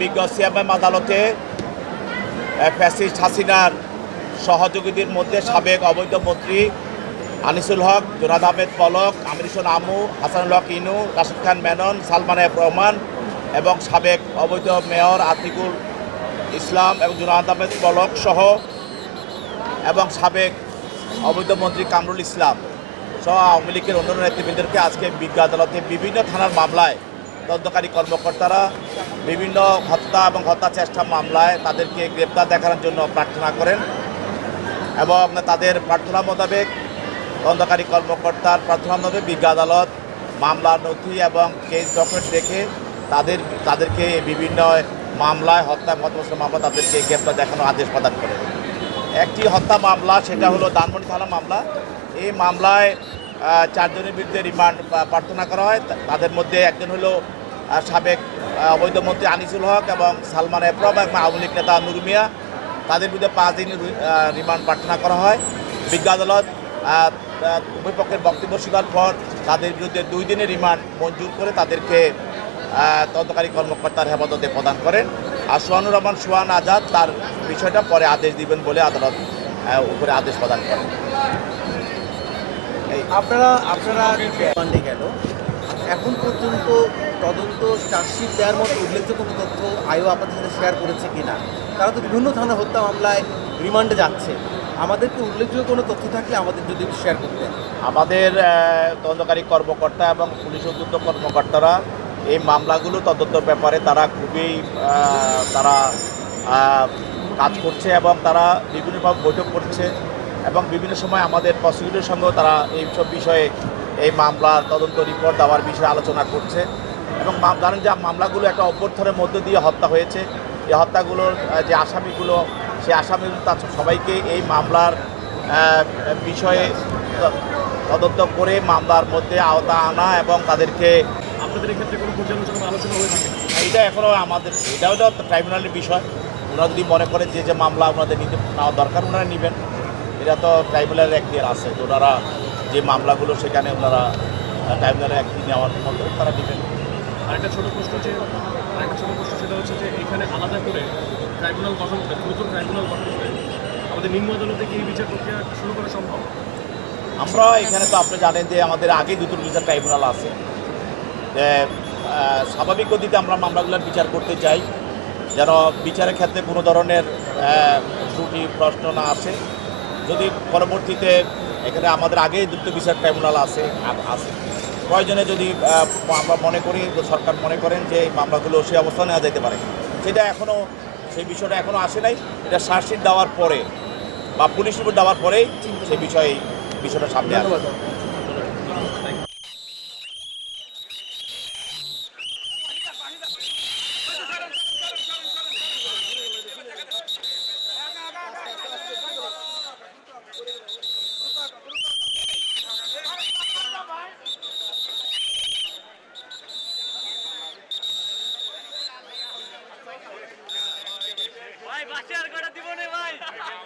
বিজ্ঞ সিএমএম আদালতে ফ্যাসিস্ট হাসিনার সহযোগীদের মধ্যে সাবেক অবৈধ মন্ত্রী আনিসুল হক, জোনাদ আহমেদ পলক, আমির আমু, হাসানুল হক ইনু, রাশিদ খান মেনন, সালমান এফ রহমান এবং সাবেক অবৈধ মেয়র আতিকুল ইসলাম এবং জোনাদ আহমেদ পলক সহ এবং সাবেক অবৈধ মন্ত্রী কামরুল ইসলাম সহ আওয়ামী লীগের অন্যান্য নেতৃবৃন্দকে আজকে বিজ্ঞ আদালতে বিভিন্ন থানার মামলায় তদন্তকারী কর্মকর্তারা বিভিন্ন হত্যা এবং হত্যা চেষ্টা মামলায় তাদেরকে গ্রেপ্তার দেখানোর জন্য প্রার্থনা করেন এবং তাদের প্রার্থনা মোতাবেক তদন্তকারী কর্মকর্তার প্রার্থনা মোতাবেক বিজ্ঞ আদালত মামলার নথি এবং কেস ডকুমেন্ট দেখে তাদের, তাদেরকে বিভিন্ন মামলায় হত্যা মতবস্ত মামলা তাদেরকে গ্রেপ্তার দেখানোর আদেশ প্রদান করে। একটি হত্যা মামলা, সেটা হলো ধানমন্ডি থানা মামলা। এই মামলায় চারজনের বিরুদ্ধে রিমান্ড প্রার্থনা করা হয়। তাদের মধ্যে একজন হলো সাবেক অবৈধ মন্ত্রী আনিসুল হক এবং সালমান এফরম এবং আওয়ামী লীগ নেতা নুর মিয়া তাদের বিরুদ্ধে পাঁচ দিন রিমান্ড প্রার্থনা করা হয়। বিজ্ঞ আদালত উভয় পক্ষের বক্তব্য শোনার পর তাদের বিরুদ্ধে দুই দিনের রিমান্ড মঞ্জুর করে তাদেরকে তদন্তকারী কর্মকর্তার হেফাজতে প্রদান করেন। আর সোহানুর রহমান সোহান আজাদ তার বিষয়টা পরে আদেশ দিবেন বলে আদালত উপরে আদেশ প্রদান করেন। এই আপনারা আপনারা গেল এখন পর্যন্ত তদন্ত চার্জশিট দেওয়ার মতো উল্লেখযোগ্য তথ্য আয়ও আপনাদের সাথে শেয়ার করেছে কিনা? তারা তো বিভিন্ন থানা হত্যা মামলায় রিমান্ডে যাচ্ছে। আমাদেরকে উল্লেখযোগ্য কোনো তথ্য থাকলে আমাদের যদি শেয়ার করতেন। আমাদের তদন্তকারী কর্মকর্তা এবং পুলিশ উদ্যুক্ত কর্মকর্তারা এই মামলাগুলো তদন্তের ব্যাপারে তারা খুবই তারা কাজ করছে এবং তারা বিভিন্নভাবে বৈঠক করছে এবং বিভিন্ন সময় আমাদের প্রসিকিউটের সঙ্গেও তারা এই সব বিষয়ে এই মামলার তদন্ত রিপোর্ট দেওয়ার বিষয়ে আলোচনা করছে। এবং জানেন যে মামলাগুলো একটা অভ্যর্থনের মধ্য দিয়ে হত্যা হয়েছে এই হত্যাগুলোর যে আসামিগুলো সেই আসামি তার সবাইকে এই মামলার বিষয়ে তদন্ত করে মামলার মধ্যে আওতা আনা এবং তাদেরকে আপনাদের এক্ষেত্রে কোনো পর্যালোচনা আলোচনা হয়ে থাকে? এটা এখনও আমাদের এটাও তো ট্রাইব্যুনালের বিষয়। ওনারা যদি মনে করেন যে যে মামলা ওনাদের নিতে নেওয়া দরকার ওনারা নেবেন। এটা তো ট্রাইব্যুনালের একদিন আছে ওনারা যে মামলাগুলো সেখানে ওনারা ট্রাইব্যুনালের একদিন নেওয়ার মতো তারা নেবেন। আরেকটা ছোট প্রশ্ন যে, আরেকটা ছোট প্রশ্ন সেটা হচ্ছে যে, এখানে আলাদা করে ট্রাইব্যুনাল গঠন করে নতুন ট্রাইব্যুনাল গঠন করে, আমাদের নিম্ন আদালতে কি বিচার প্রক্রিয়া শুরু করা সম্ভব? আমরা এখানে তো আপনি জানেন যে আমাদের আগে দুটো বিচার ট্রাইব্যুনাল আছে। স্বাভাবিক গতিতে আমরা মামলাগুলোর বিচার করতে চাই, যেন বিচারের ক্ষেত্রে কোনো ধরনের ত্রুটি, প্রশ্ন না আসে। যদি পরবর্তীতে এখানে আমাদের আগেই দুটো বিচার ট্রাইব্যুনাল আছে আছে। প্রয়োজনে যদি আমরা মনে করি, সরকার মনে করেন যে এই মামলাগুলো সেই অবস্থা নেওয়া যেতে পারে। সেটা এখনও সেই বিষয়টা এখনও আসে নাই। এটা চার্জশিট দেওয়ার পরে বা পুলিশ রিপোর্ট দেওয়ার পরেই সেই বিষয়ে, বিষয়টা সামনে আসবে।